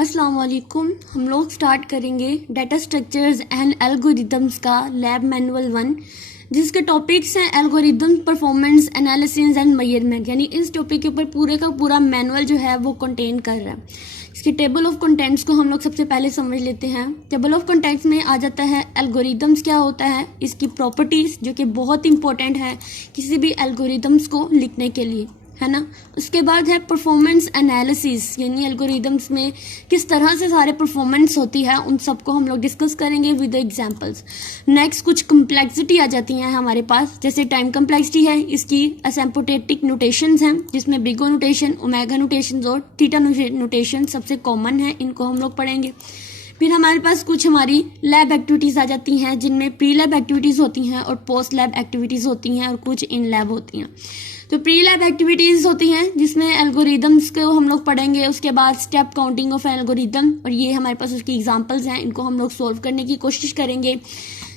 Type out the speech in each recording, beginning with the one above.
अस्सलाम वालेकुम। हम लोग स्टार्ट करेंगे डाटा स्ट्रक्चर्स एंड एल्गोरिदम्स का लैब मैनुअल 1, जिसके टॉपिक्स हैं algorithm, performance analysis and measurement. यानी इस टॉपिक के ऊपर पूरे का पूरा मैनुअल जो है वो कंटेन कर रहा है। इसकी टेबल ऑफ कंटेंट्स को हम लोग सबसे पहले समझ लेते हैं। टेबल ऑफ कंटेंट्स में आ जाता है एल्गोरिदम्स क्या होता है, इसकी प्रॉपर्टीज़ जो कि बहुत इंपॉर्टेंट है किसी भी एल्गोरिदम्स को लिखने के लिए, है ना। उसके बाद है परफॉर्मेंस एनालिसिस, यानी एल्गोरिदम्स में किस तरह से सारे परफॉर्मेंस होती है उन सबको हम लोग डिस्कस करेंगे विद एग्जांपल्स। नेक्स्ट कुछ कम्प्लेक्सिटी आ जाती हैं हमारे पास, जैसे टाइम कम्प्लेक्सिटी है, इसकी असिम्प्टोटिक नोटेशंस हैं जिसमें big O notation, omega notations और थीटा नोटेशन सबसे कॉमन है, इनको हम लोग पढ़ेंगे। फिर हमारे पास कुछ हमारी लैब एक्टिविटीज़ आ जाती हैं जिनमें प्री लैब एक्टिविटीज़ होती हैं और पोस्ट लैब एक्टिविटीज़ होती हैं और कुछ इन लैब होती हैं। तो प्री लैब एक्टिविटीज़ होती हैं जिसमें एल्गोरिदम्स को हम लोग पढ़ेंगे, उसके बाद स्टेप काउंटिंग ऑफ एल्गोरिदम, और ये हमारे पास उसकी एग्जांपल्स हैं, इनको हम लोग सॉल्व करने की कोशिश करेंगे।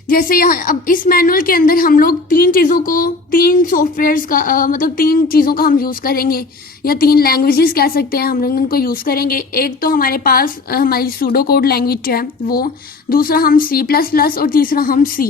जैसे यहाँ अब इस मैनुअल के अंदर हम लोग तीन सॉफ्टवेयर्स का मतलब तीन चीज़ों का हम यूज़ करेंगे, या तीन लैंग्वेजेस कह सकते हैं, हम लोग उनको यूज़ करेंगे। एक तो हमारे पास हमारी सूडो कोड लैंग्वेज है वो, दूसरा हम C++ और तीसरा हम C।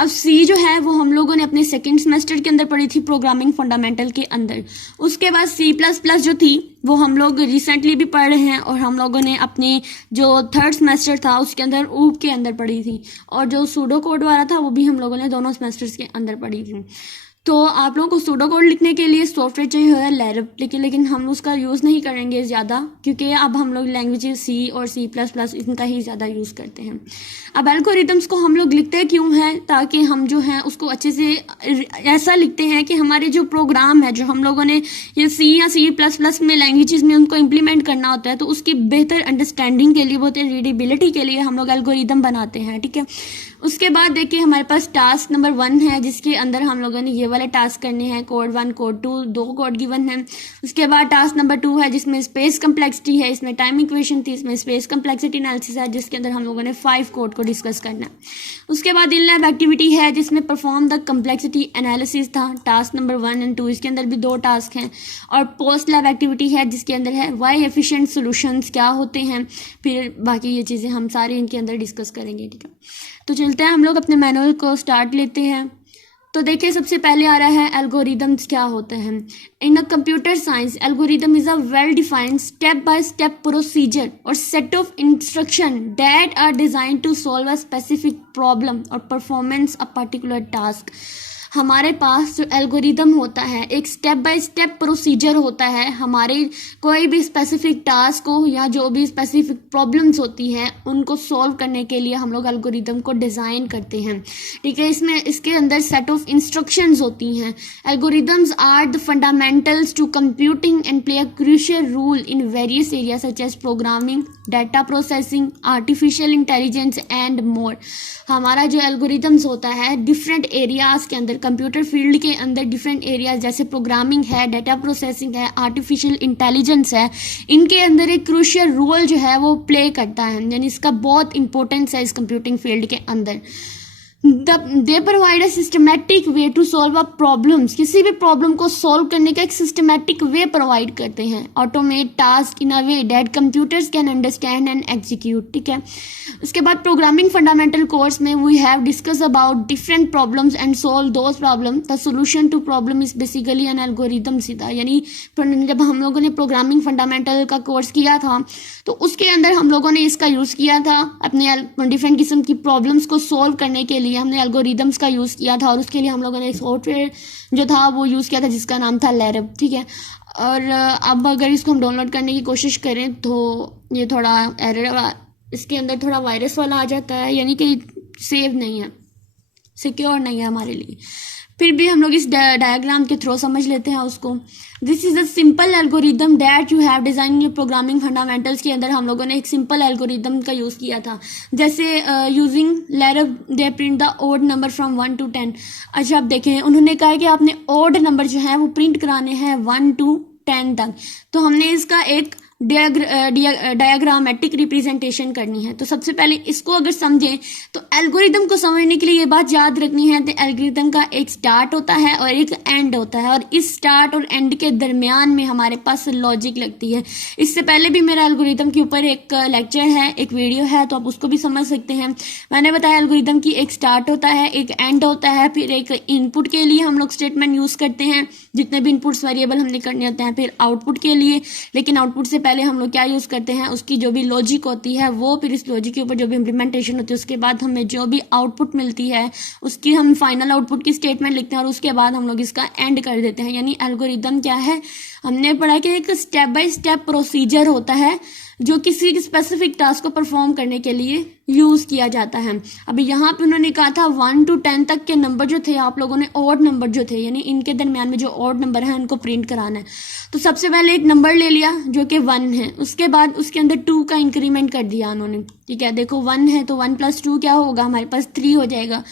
अब C जो है वो हम लोगों ने अपने सेकेंड सेमेस्टर के अंदर पढ़ी थी प्रोग्रामिंग फंडामेंटल के अंदर। उसके बाद C++ जो थी वो हम लोग रिसेंटली भी पढ़ रहे हैं और हम लोगों ने अपने जो थर्ड सेमेस्टर था उसके अंदर ऊब के अंदर पढ़ी थी, और जो सूडो कोड वाला था वो भी हम लोगों ने दोनों सेमेस्टर्स के अंदर पढ़ी थी। तो आप लोगों को सूडो कोड लिखने के लिए सॉफ्टवेयर चाहिए है लैरप, लेकिन हम उसका यूज़ नहीं करेंगे ज़्यादा, क्योंकि अब हम लोग लैंग्वेजेस C और C++ इनका ही ज़्यादा यूज़ करते हैं। अब एल्गोरिदम्स को हम लोग लिखते क्यों हैं, ताकि हम जो हैं उसको अच्छे से ऐसा लिखते हैं कि हमारे जो प्रोग्राम है जो हम लोगों ने ये C या C++ में लैंग्वेजेस में उनको इम्प्लीमेंट करना होता है, तो उसकी बेहतर अंडरस्टैंडिंग के लिए, बहुत रीडेबिलिटी के लिए हम लोग एल्गोरिदम बनाते हैं, ठीक है। उसके बाद देखिए हमारे पास टास्क नंबर 1 है जिसके अंदर हम लोगों ने ये वाले टास्क करने हैं, कोड 1 कोड 2, 2 कोड गिवन है। उसके बाद टास्क नंबर 2 है जिसमें स्पेस कम्प्लेक्सिटी है, इसमें टाइम इक्वेशन थी, इसमें स्पेस कम्प्लेक्सिटी एनालिसिस है जिसके अंदर हम लोगों ने 5 कोड को डिस्कस करना है। उसके बाद इन लैब एक्टिविटी है जिसमें परफॉर्म द कम्प्लेक्सिटी एनालिसिस था, टास्क नंबर 1 और 2, इसके अंदर भी 2 टास्क हैं। और पोस्ट लैब एक्टिविटी है जिसके अंदर है वाई एफिशिएंट सोल्यूशंस क्या होते हैं, फिर बाकी ये चीज़ें हम सारी इनके अंदर डिस्कस करेंगे, ठीक है। तो चलते हैं हम लोग अपने मैनुअल को स्टार्ट लेते हैं। तो देखिए सबसे पहले आ रहा है एल्गोरिदम्स क्या होते हैं। In a computer science algorithm is a well defined step by step procedure और set of instruction that are design to solve a specific problem और परफॉर्मेंस अ पर्टिकुलर टास्क। हमारे पास जो एल्गोरिदम होता है एक स्टेप बाय स्टेप प्रोसीजर होता है, हमारे कोई भी स्पेसिफिक टास्क को या जो भी स्पेसिफिक प्रॉब्लम्स होती हैं उनको सॉल्व करने के लिए हम लोग एल्गोरिदम को डिज़ाइन करते हैं, ठीक है। इसके अंदर सेट ऑफ इंस्ट्रक्शंस होती हैं। Algorithms are the fundamentals to computing and play a crucial role in various area such as programming, data processing, artificial intelligence and more. हमारा जो एल्गोरिदम्स होता है डिफरेंट एरियाज़ के अंदर, कंप्यूटर फील्ड के अंदर डिफरेंट एरियाज जैसे प्रोग्रामिंग है, डाटा प्रोसेसिंग है, आर्टिफिशियल इंटेलिजेंस है, इनके अंदर एक क्रूशियल रोल जो है वो प्ले करता है, यानी इसका बहुत इंपॉर्टेंस है इस कंप्यूटिंग फील्ड के अंदर। They provide a systematic way to solve a problems, किसी भी प्रॉब्लम को सॉल्व करने का एक सिस्टमेटिक वे प्रोवाइड करते हैं। Automate task in a way that computers can understand and execute, ठीक है। उसके बाद प्रोग्रामिंग फंडामेंटल कोर्स में we have discuss about different problems and solve those problem. The solution to problem is basically an algorithm सीधा, यानी जब हम लोगों ने प्रोग्रामिंग फंडामेंटल का कोर्स किया था तो उसके अंदर हम लोगों ने इसका यूज़ किया था अपने डिफरेंट किस्म की प्रॉब्लम्स को सॉल्व करने के लिए हमने एल्गोरिदम्स का यूज़ किया था, और उसके लिए हम लोगों ने एक सॉफ्टवेयर जो था वो यूज़ किया था जिसका नाम था लैरप, ठीक है। और अब अगर इसको हम डाउनलोड करने की कोशिश करें तो ये थोड़ा एरर, इसके अंदर थोड़ा वायरस वाला आ जाता है, यानी कि सेव नहीं है, सिक्योर नहीं है हमारे लिए। फिर भी हम लोग इस डायग्राम के थ्रू समझ लेते हैं उसको। This is a simple algorithm that you have design in programming fundamentals के अंदर हम लोगों ने एक सिंपल एल्गोरिदम का यूज़ किया था, जैसे यूजिंग लैरप they print the odd number from 1 to 10। अच्छा आप देखें उन्होंने कहा है कि आपने ओड नंबर जो है वो प्रिंट कराने हैं 1 to 10 तक, तो हमने इसका एक डायग्रामेटिक रिप्रेजेंटेशन करनी है। तो सबसे पहले इसको अगर समझें तो एल्गोरिदम को समझने के लिए ये बात याद रखनी है कि एल्गोरिदम का एक स्टार्ट होता है और एक एंड होता है, और इस स्टार्ट और एंड के दरमियान में हमारे पास लॉजिक लगती है। इससे पहले भी मेरा एल्गोरिदम के ऊपर एक लेक्चर है, एक वीडियो है, तो आप उसको भी समझ सकते हैं। मैंने बताया एल्गोरिदम की एक स्टार्ट होता है, एक एंड होता है, फिर एक इनपुट के लिए हम लोग स्टेटमेंट यूज करते हैं, जितने भी इनपुट्स वेरिएबल हमने करने होते हैं, फिर आउटपुट के लिए, लेकिन आउटपुट से पहले हम लोग क्या यूज करते हैं, उसकी जो भी लॉजिक होती है वो, फिर इस लॉजिक के ऊपर जो भी इम्प्लीमेंटेशन होती है, उसके बाद हमें जो भी आउटपुट मिलती है उसकी हम फाइनल आउटपुट की स्टेटमेंट लिखते हैं, और उसके बाद हम लोग इसका एंड कर देते हैं। यानी एल्गोरिदम क्या है, हमने पढ़ा कि एक स्टेप बाय स्टेप प्रोसीजर होता है जो किसी स्पेसिफिक टास्क को परफॉर्म करने के लिए यूज किया जाता है। अभी यहाँ पे उन्होंने कहा था 1 to 10 तक के नंबर जो थे, आप लोगों ने ऑड नंबर जो थे, यानी इनके दरमियान में जो ऑड नंबर है उनको प्रिंट कराना है। तो सबसे पहले एक नंबर ले लिया जो कि 1 है, उसके बाद उसके अंदर 2 का इंक्रीमेंट कर दिया उन्होंने। ठीक है, देखो 1 है तो 1 + 2 क्या होगा, हमारे पास 3 हो जाएगा।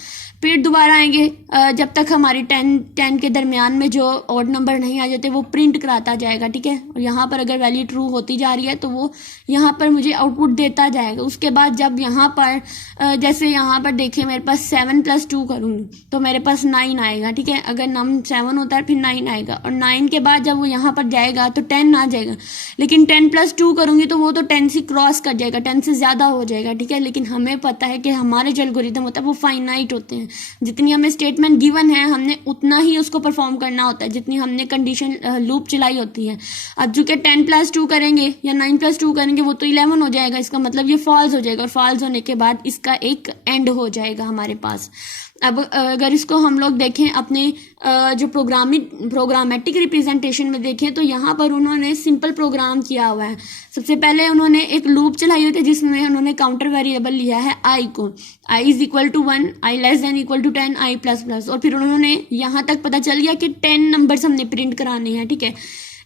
फिर दोबारा आएंगे जब तक हमारी 10 के दरमियान में जो ऑड नंबर नहीं आ जाते वो प्रिंट कराता जाएगा। ठीक है, और यहाँ पर अगर वैल्यू ट्रू होती जा रही है तो वो यहाँ पर मुझे आउटपुट देता जाएगा। उसके बाद जब यहाँ पर जैसे यहाँ पर देखिए मेरे पास 7 + 2 करूँगी तो मेरे पास 9 आएगा। ठीक है, अगर नम 7 होता है फिर 9 आएगा, और 9 के बाद जब वो यहाँ पर जाएगा तो 10 आ जाएगा, लेकिन 10 + 2 करूँगी तो वो तो 10 से क्रॉस कर जाएगा, 10 से ज़्यादा हो जाएगा। ठीक है, लेकिन हमें पता है कि हमारे जो एल्गोरिदम होता है वो फाइनाइट होते हैं, जितनी हमें स्टेटमेंट गिवन है हमने उतना ही उसको परफॉर्म करना होता है, जितनी हमने कंडीशन लूप चलाई होती है। अब जो कि 10 + 2 करेंगे या 9 + 2 करेंगे वो तो 11 हो जाएगा, इसका मतलब ये फॉल्स हो जाएगा, और फॉल्स होने के बाद इसका एक एंड हो जाएगा हमारे पास। अब अगर इसको हम लोग देखें अपने जो प्रोग्रामेटिक रिप्रेजेंटेशन में देखें तो यहाँ पर उन्होंने सिंपल प्रोग्राम किया हुआ है। सबसे पहले उन्होंने एक लूप चलाई हुई थी जिसमें उन्होंने काउंटर वेरिएबल लिया है i को, i = 1, i <= 10, i++, और फिर उन्होंने यहाँ तक पता चल गया कि 10 नंबर्स हमने प्रिंट कराने हैं। ठीक है,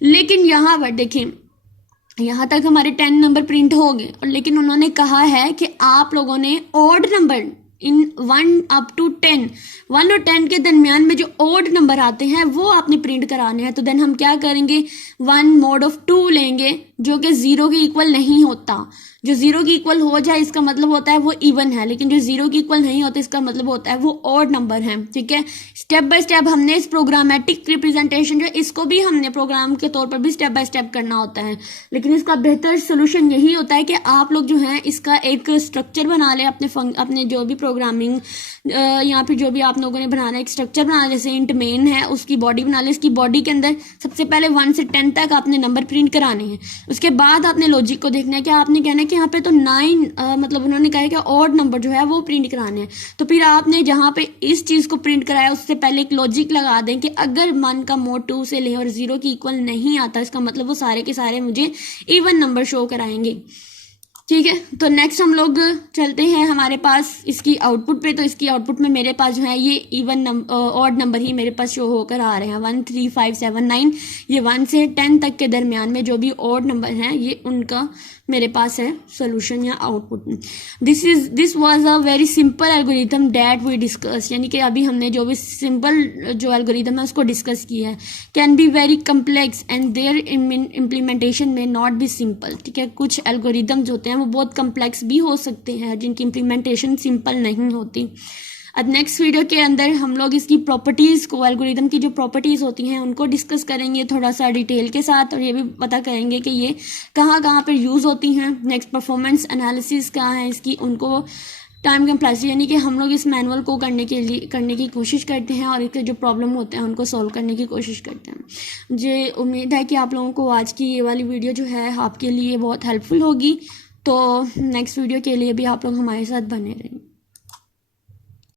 लेकिन यहाँ पर देखें यहाँ तक हमारे 10 नंबर प्रिंट हो गए, और लेकिन उन्होंने कहा है कि आप लोगों ने odd number in 1 up to 10, 1 और 10 के दरमियान में जो ऑड नंबर आते हैं वो आपने प्रिंट कराने हैं। तो देन हम क्या करेंगे, 1 mod of 2 लेंगे जो कि 0 के इक्वल नहीं होता। जो 0 के इक्वल हो जाए इसका मतलब होता है वो इवन है, लेकिन जो 0 के इक्वल नहीं होता इसका मतलब होता है वो ऑड नंबर है। ठीक है, स्टेप बाय स्टेप हमने इस प्रोग्रामेटिक रिप्रेजेंटेशन जो इसको भी हमने प्रोग्राम के तौर पर भी स्टेप बाय स्टेप करना होता है, लेकिन इसका बेहतर सोल्यूशन यही होता है कि आप लोग जो है इसका एक स्ट्रक्चर बना ले, अपने जो भी प्रोग्रामिंग यहाँ पे जो भी आप लोगों ने बनाना है एक स्ट्रक्चर बनाना, जैसे इंट मेन है उसकी बॉडी बना ले, इसकी बॉडी के अंदर सबसे पहले 1 से 10 तक आपने नंबर प्रिंट कराने हैं। उसके बाद आपने लॉजिक को देखना है कि आपने कहना है कि यहाँ पे तो 9 मतलब उन्होंने कहा है कि ऑड नंबर जो है वो प्रिंट कराने हैं। तो फिर आपने जहाँ पे इस चीज़ को प्रिंट कराया उससे पहले एक लॉजिक लगा दें कि अगर 1 का mod 2 से ले और 0 की इक्वल नहीं आता इसका मतलब वो सारे के सारे मुझे इवन नंबर शो कराएंगे। ठीक है, तो नेक्स्ट हम लोग चलते हैं हमारे पास इसकी आउटपुट पे। तो इसकी आउटपुट में मेरे पास जो है ये इवन ऑड नंबर ही मेरे पास शो होकर आ रहे हैं, 1 3 5 7 9। ये 1 से 10 तक के दरमियान में जो भी ऑड नंबर हैं ये उनका मेरे पास है सोल्यूशन या output. This was a very simple algorithm that we discuss, यानी कि अभी हमने जो भी सिंपल जो एल्गोरिथम है उसको डिस्कस किया है। Can be very complex and their implementation may not be simple. ठीक है, कुछ एल्गोरिथम्स होते हैं वो बहुत कम्प्लेक्स भी हो सकते हैं जिनकी इम्प्लीमेंटेशन सिंपल नहीं होती। अब नेक्स्ट वीडियो के अंदर हम लोग इसकी प्रॉपर्टीज़ को, एल्गोरिदम की जो प्रॉपर्टीज़ होती हैं उनको डिस्कस करेंगे थोड़ा सा डिटेल के साथ, और ये भी पता करेंगे कि ये कहाँ कहाँ पर यूज़ होती हैं। नेक्स्ट परफॉर्मेंस एनालिसिस कहाँ है इसकी, उनको टाइम कंप्लेक्सिटी, यानी कि हम लोग इस मैनुअल को करने की कोशिश करते हैं और इसके जो प्रॉब्लम होते हैं उनको सॉल्व करने की कोशिश करते हैं। मुझे उम्मीद है कि आप लोगों को आज की ये वाली वीडियो जो है आपके लिए बहुत हेल्पफुल होगी। तो नेक्स्ट वीडियो के लिए भी आप लोग हमारे साथ बने रहेंगे।